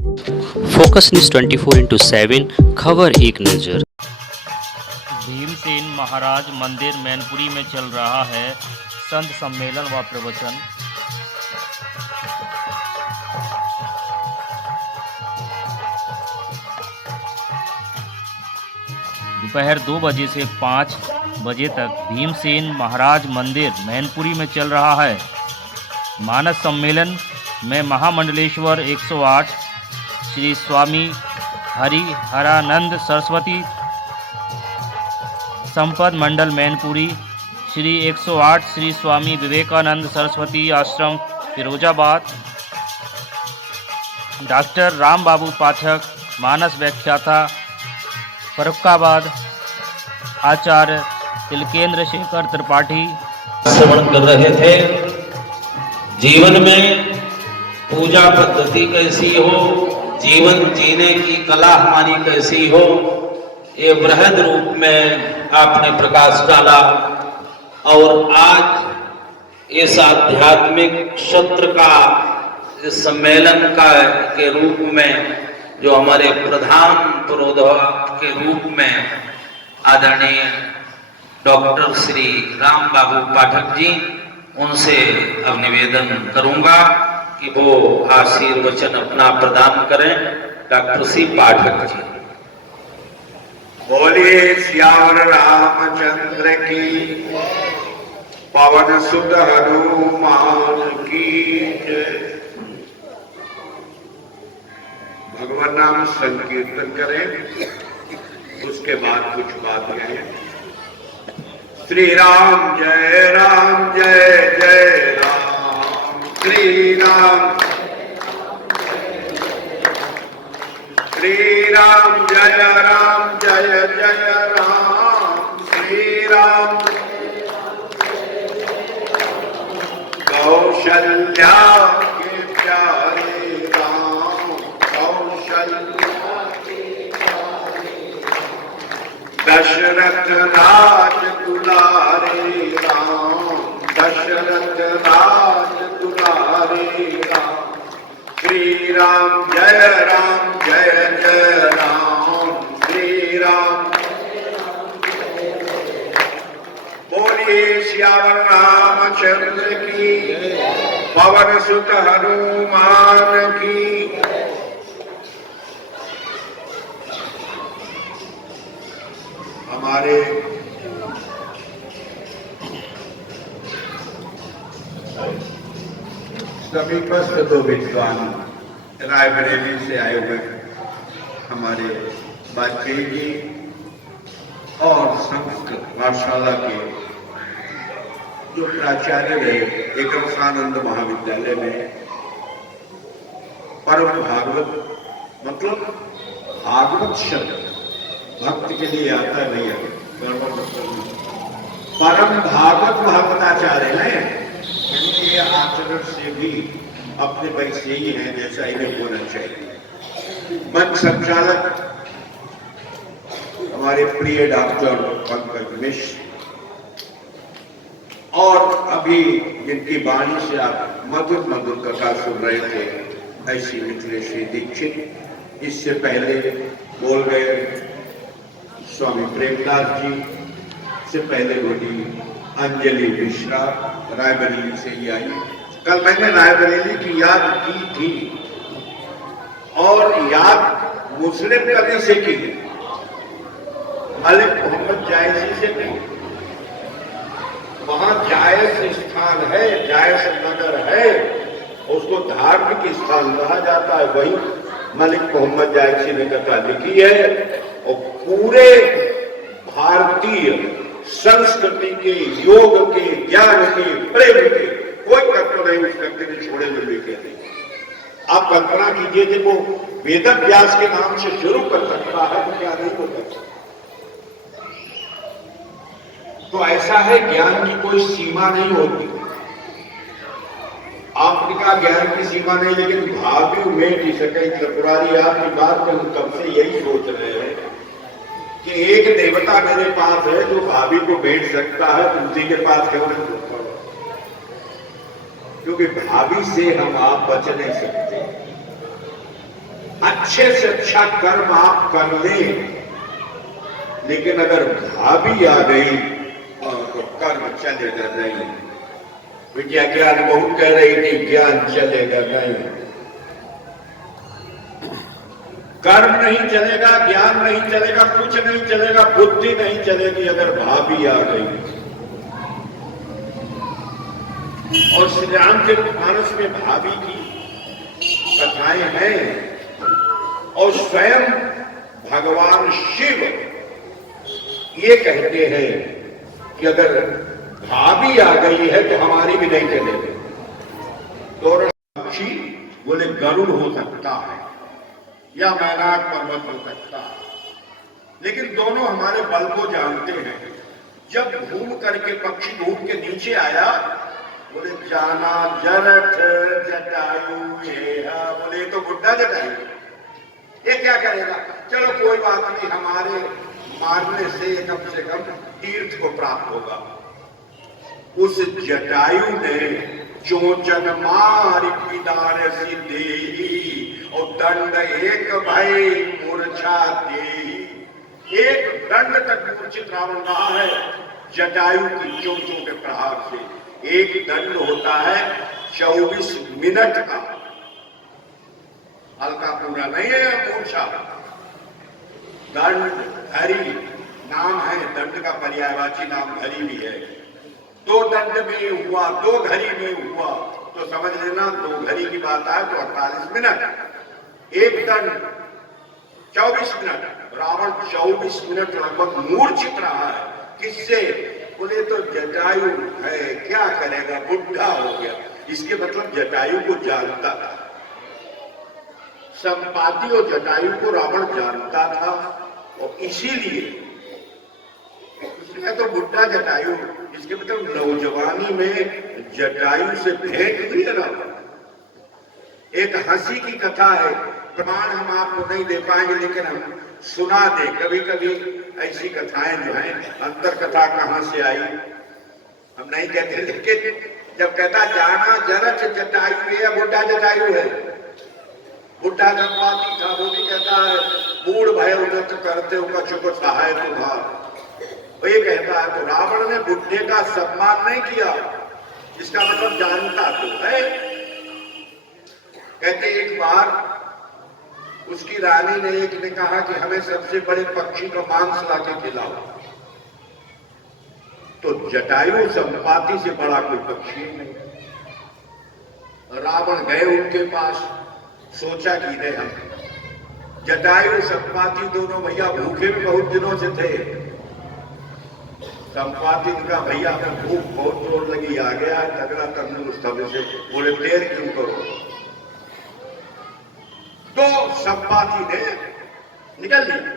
Focus news 24/7 खबर एक नज़र। भीमसेन महाराज मंदिर मैनपुरी में चल रहा है संत सम्मेलन व प्रवचन। दोपहर 2 बजे से 5 बजे तक भीमसेन महाराज मंदिर मैनपुरी में चल रहा है। मानस सम्मेलन में महामंडलेश्वर 108 श्री स्वामी हरिहरानंद सरस्वती संपद मंडल मैनपुरी, श्री 108 श्री स्वामी विवेकानंद सरस्वती आश्रम फिरोजाबाद, डॉक्टर राम बाबू पाठक मानस व्याख्याता फरुखाबाद, आचार्य तिलकेंद्र शेखर त्रिपाठी श्रवण कर रहे थे। जीवन में पूजा पद्धति कैसी हो, जीवन जीने की कला हमारी कैसी हो, ये बृहद रूप में आपने प्रकाश डाला। और आज इस आध्यात्मिक सत्र का, इस सम्मेलन का के रूप में जो हमारे प्रधान पुरोधा के रूप में आदरणीय डॉक्टर श्री राम बाबू पाठक जी, उनसे अब निवेदन करूंगा कि वो आशीर्वचन अपना प्रदान करें। डॉक्टर श्री पाठक जी। बोलिए श्याम रामचंद्र की, पवन सुत हनुमान की जय। भगवान नाम संकीर्तन करें, उसके बाद कुछ बात कहें। श्री राम जय जय राम, श्री राम जय जय राम, श्री राम कौशल्या के प्यारे राम, कौशल्या दशरथ राज दुलारे राम, दशरथ राज दुलारे राम। श्री राम जय जय राम, श्री राम। बोलिए श्याम रामचंद्र की, पवन सुत हनुमान की। हमारे समीपस्थ दो विद्वान रायबरेली से आए हुए हमारे वाजपेयी जी और संस्कृत पाठशाला के जो प्राचार्य रहे एकमसानंद महाविद्यालय में, परम भागवत मतलब भागवत शब्द भक्त के लिए आता नहीं है, परम भागवत भगवताचार्य हैं। इनके आचरण से भी अपने वैसे ही हैं जैसा इन्हें होना चाहिए। मंच संचालक हमारे प्रिय डॉक्टर पंकज मिश्र, और अभी जिनकी वाणी से आप मधुर मधुर कथा सुन रहे थे ऐसी मिथिलेश्वरी दीक्षित, इससे पहले बोल गए स्वामी प्रेमदास जी, से पहले बोली अंजलि मिश्रा रायबरेली से ही आई। कल मैंने रायबरेली की याद की थी और याद मुस्लिम कवि से की, मलिक मोहम्मद जायसी से की। वहां जायस स्थान है, जायस नगर है, उसको धार्मिक स्थान कहा जाता है। वही मलिक मोहम्मद जायसी ने कथा लिखी है और पूरे भारतीय संस्कृति के, योग के, ज्ञान के, प्रेम के कोई तत्व नहीं उस व्यक्ति ने छोड़े हुए लिखे नहीं। आप कल्पना कीजिए कि वो वेद व्यास के नाम से शुरू कर सकता है तो क्या नहीं हो सकता। तो ऐसा है, ज्ञान की कोई सीमा नहीं होती। आपने कहा ज्ञान की सीमा नहीं, लेकिन भाभी में की सके त्रिपुरारी आपकी बात पे हम कब से यही सोच रहे हैं कि एक देवता मेरे पास है जो भाभी को भेज सकता है, तुलसी के पास क्यों नहीं होता? क्योंकि भाभी से हम आप बच नहीं सकते। अच्छे से अच्छा कर्म आप कर लें, लेकिन अगर भाभी आ गई तो कर्म चलेगा नहीं। विद्या ज्ञान बहुत कह रही थी ज्ञान चलेगा नहीं, कर्म नहीं चलेगा, ज्ञान नहीं चलेगा, कुछ नहीं चलेगा, बुद्धि नहीं चलेगी अगर भाभी आ गई। और श्री रामचरितमानस में भाभी की कथाएं हैं और स्वयं भगवान शिव ये कहते हैं कि अगर भाभी आ गई है तो हमारी भी नहीं चलेगी। तो पक्षी बोले गरुड़ हो सकता है या मैनाक पर्वत हो सकता है, लेकिन दोनों हमारे बल को जानते हैं। जब घूम करके पक्षी घूम के नीचे आया, बोले जाना जरठ जटायु बोले तो बुढ़ा जटायु, ये क्या करेगा? चलो कोई बात नहीं, हमारे मारने से कम तीर्थ को प्राप्त होगा। उस जटायु ने चोचन मार पिदार सिद्धि और दंड एक भय मूर्छा दे। एक दंड तक मूर्छित रावण रहा है जटायु की चोचों के प्रहार से। एक दंड होता है 24 मिनट का, हल्का पूरा नहीं है मूर्छा। दंड घड़ी नाम है, दंड का पर्यायवाची नाम घड़ी भी है। 2 दंड में हुआ, 2 घड़ी में हुआ तो समझ लेना 2 घड़ी की बात आए तो 48 मिनट। एक दंड 24 मिनट। रावण 24 मिनट लगभग मूर्छित रहा है। किससे? बोले तो जटायु है, क्या करेगा, बुढ़ा हो गया। इसके मतलब जटायु को जानता था, संपाति और जटायु को रावण जानता था और इसीलिए उसने तो बुढ़ा जटायु, इसके मतलब नौजवानी में जटायु से भेंट हुई है रावण। एक हंसी की कथा है, प्रमाण हम आपको नहीं दे पाएंगे लेकिन हम सुना दे। कभी कभी ऐसी कथाएं जो हैं, अंतर कथा कहां से आई हम नहीं कहते, लेकिन जब कहता जाना जरठ जटायु है, बुढ़ा जटायु है। बुढ़ा संपाति था, वो भी कहता है बूढ़ भय उन्नत करते होगा चुप सहाय तुम्हार। ये कहता है तो रावण ने बुढ़े का सम्मान नहीं किया, इसका मतलब जानता तो है। कहते एक बार उसकी रानी ने एक ने कहा कि हमें सबसे बड़े पक्षी का मांस लाके खिलाओ। तो जटायु संपाति से बड़ा कोई पक्षी नहीं। रावण गए उनके पास, सोचा कि नहीं हम जटायु संपाति दोनों भैया भूखे भी बहुत दिनों से थे। संपाति का भैया हमें भूख बहुत जोर लगी, आ गया तगड़ा तंदुरुस्त से। बोले देर क्यों करो? तो संपाति ने निकल लिया।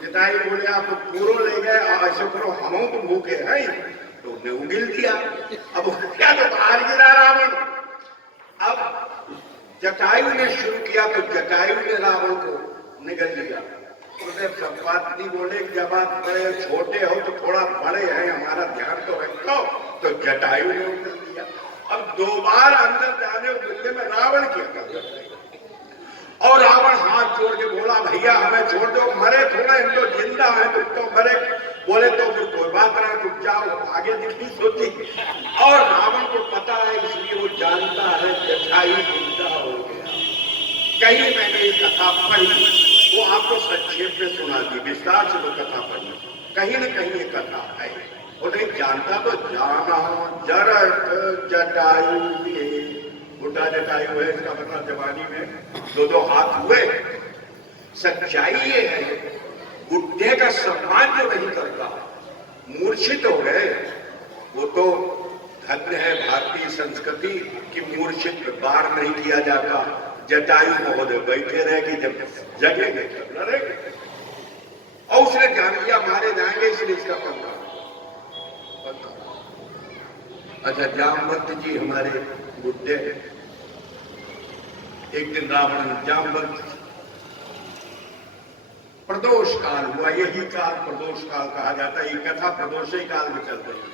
जटायु बोले आप पूरो ले गए, ऐसे करो हम तो भूखे हैं, तो उन्हें उगिल दिया। अब क्या तो बाहर गिरा रावण। अब जटायु ने शुरू किया तो जटायु ने रावण को निगल लिया। उसे संपाति बोले जब आप बड़े छोटे हो तो थोड़ा बड़े हैं, हमारा ध्यान तो रखो। तो जटायु ने उगल दिया। अब 2 बार अंदर जाने उगलने में रावण क्या कर रहा है? और रावण हाथ जोड़ के बोला भैया हमें छोड़ दो, मरे थोड़ा, हम तो जिंदा है, तुम तो मरे। बोले तो फिर कोई बात नहीं, तुम जाओ, आगे दिखनी सोची। और रावण को पता है, इसलिए वो जानता है जटायु जिंदा हो गया। कहीं मैंने ये कथा पढ़ी, वो आपको संक्षेप में सुना दी, विस्तार से वो कथा पढ़ी। कहीं न कहीं ये कथा है, वो नहीं जानता तो जाना जरठ जटायु। बुढ़ा जटायु है, इसका मतलब जवानी में 2-2 हाथ हुए। सच्चाई ये है, बुढ़े का सम्मान जो नहीं करता, मूर्छित हो गए। वो तो धन्य है भारतीय संस्कृति की मूर्छित बार नहीं किया जाता। जटायु महोदय बैठे रहे कि जब जगेंगे तब लड़ेंगे। और उसने जान लिया मारे जाएंगे, इसलिए इसका पंखा। अच्छा, जामवंत जी हमारे बुढ़े, एक दिन रावण जामवंत, प्रदोष काल हुआ, यही काल प्रदोष काल कहा जाता है। ये कथा प्रदोष काल में चल रही है।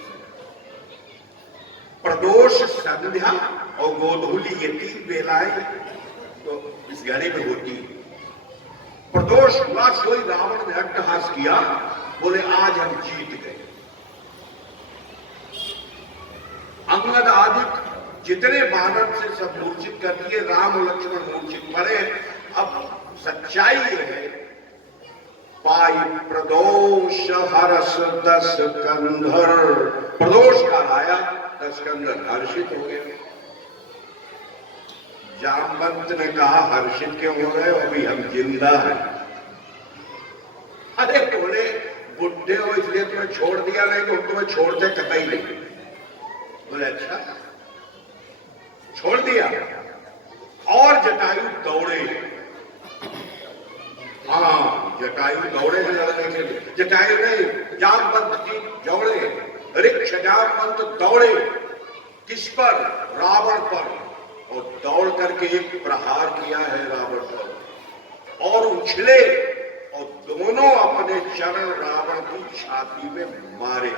प्रदोष, संध्या और गोधूली, ये 3 बेलाएं तो इस घड़ी में होती है। प्रदोष हुआ सोई रावण ने अट्टहास किया, बोले आज हम जीत गए। अंगद आदि जितने वानर से सब मूर्छित कर दिए, राम और लक्ष्मण मूर्छित पड़े। अब सच्चाई है, पाई प्रदोष हर्ष दस कंधर, प्रदोष का आया, दस कंधर हर्षित हो गए। जामवंत ने कहा हर्षित क्यों हो रहे हो, अभी हम जिंदा हैं। अरे बोले बुढ़े हो इसलिए तुम्हें छोड़ दिया, नहीं तो तुम्हें छोड़ते कतई नहीं। बोले अच्छा छोड़ दिया। और जटायु दौड़े, हाँ जटायु दौड़े हैं लड़ने के लिए। जटायु नहीं, जामवंत जी दौड़े, ऋक्ष जामवंत दौड़े। किस पर? रावण पर। और दौड़ करके एक प्रहार किया है रावण पर और उछले और दोनों अपने चरण रावण की छाती में मारे।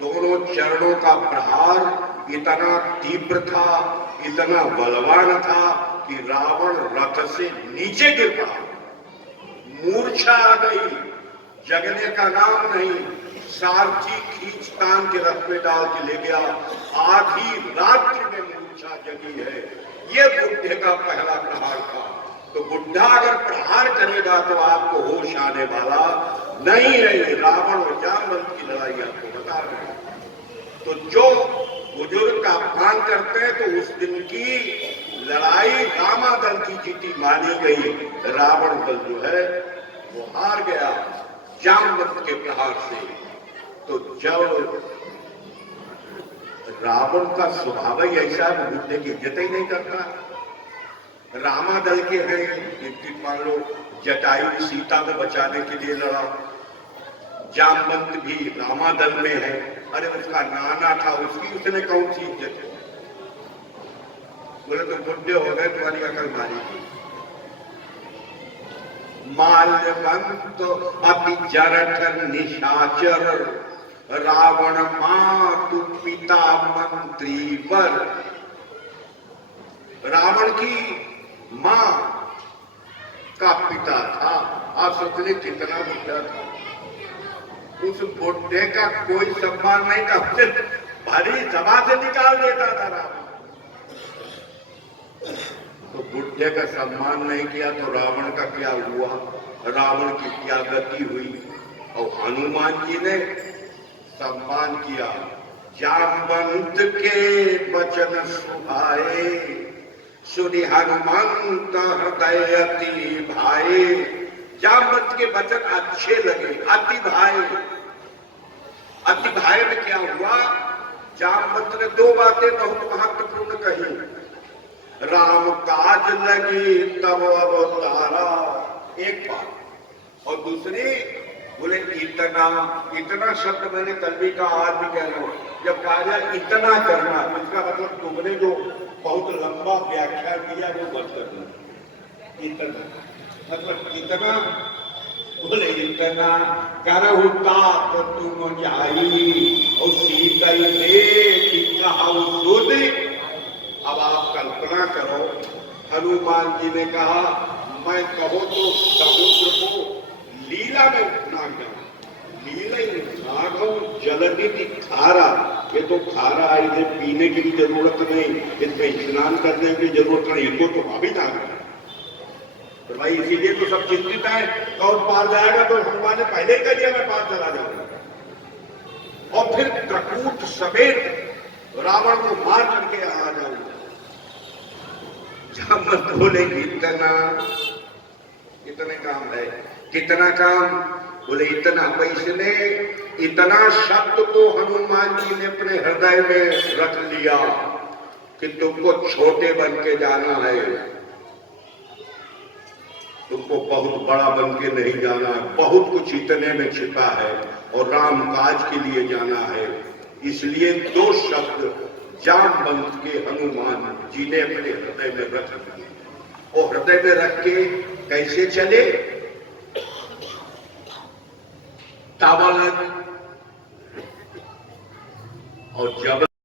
दोनों चरणों का प्रहार इतना तीव्र था, इतना बलवान था कि रावण रथ से नीचे गिर पड़ा, मूर्छा आ गई, जगने का नाम नहीं। सारथी खींच तान के रथ में डाल के ले गया। आधी रात्रि में मूर्छा जगी है। ये बुढ़े का पहला प्रहार था। तो बुढ़ा अगर प्रहार करेगा तो आपको होश आने वाला नहीं है। रावण और जामवंत की लड़ाई आपको बता रहे हैं। तो जो बुजुर्ग का अपमान करते हैं तो उस दिन की लड़ाई रामा दल की जीती मानी गई। रावण दल जो है वो हार गया जामवंत के प्रहार से। तो जब रावण का स्वभाव ही ऐसा है, बुद्धे की इज्जत ही नहीं करता। रामा दल के हैं, मान लो जटायु सीता को बचाने के लिए लड़ा, जामवंत भी रामा दल में है। अरे उसका नाना था, उसकी उसने कौन सी इज्जत है? बोले तो बुढ़े हो गए, तुम्हारी अकल मारी थी। माल्यवंत अति जरठ निशाचर, रावण मातु पिता मंत्री वर। रावण की मां का पिता था। आप सोचने कितना बुढ़ा था। उस बुढ़े का कोई सम्मान नहीं था, सिर्फ भरी सभा से निकाल देता था रावण। तो बुढ़े का सम्मान नहीं किया तो रावण का क्या हुआ, रावण की क्या गति हुई। और हनुमान जी ने सम्मान किया। जामवंत के वचन सुभाए, सुनि हनुमंत हृदय अति भाए। जामवंत के वचन अच्छे लगे, अति भाए। अति भाए में क्या हुआ, जामवंत ने दो बातें बहुत महत्वपूर्ण कही। राम काज लगी तब अवतारा, एक बात। और दूसरी बोले इतना, इतना शब्द मैंने कल भी कहा, आज भी कह रहा हूं। जब कहा जाए इतना करना, इसका मतलब तुमने जो बहुत लंबा व्याख्या दिया वो मत करना। इतना मतलब इतना, बोले इतना करहु तात तुम जाई और सीता देखी कहु सुध। अब आप कल्पना करो, हनुमान जी ने कहा मैं कहो तो समुद्र को लीला में नाग जाऊं, लीला ही नाग हूं, जलनिधि खारा। ये तो खारा है, इसे पीने की भी जरूरत नहीं, इसमें स्नान करने की जरूरत नहीं, इनको तो अभी नाग है। तो भाई इसीलिए तो सब चिंतित है, कौन पार जाएगा। तो हनुमान ने पहले ही कह दिया मैं पार चला जाऊंगा। और फिर त्रकूट समेत रावण को मार करके आ जाऊंगा। जामवंत बोले इतना, इतने काम है। कितना काम? बोले इतना। पैसे इतना शब्द को हनुमान जी ने अपने हृदय में रख लिया कि तुमको छोटे बन के जाना है, तुमको बहुत बड़ा बन के नहीं जाना है। बहुत कुछ इतने में छिपा है और राम काज के लिए जाना है। इसलिए दो शब्द जामवंत के हनुमान जी ने अपने हृदय में रख दिए। और हृदय में रख के कैसे चले? तावल और जब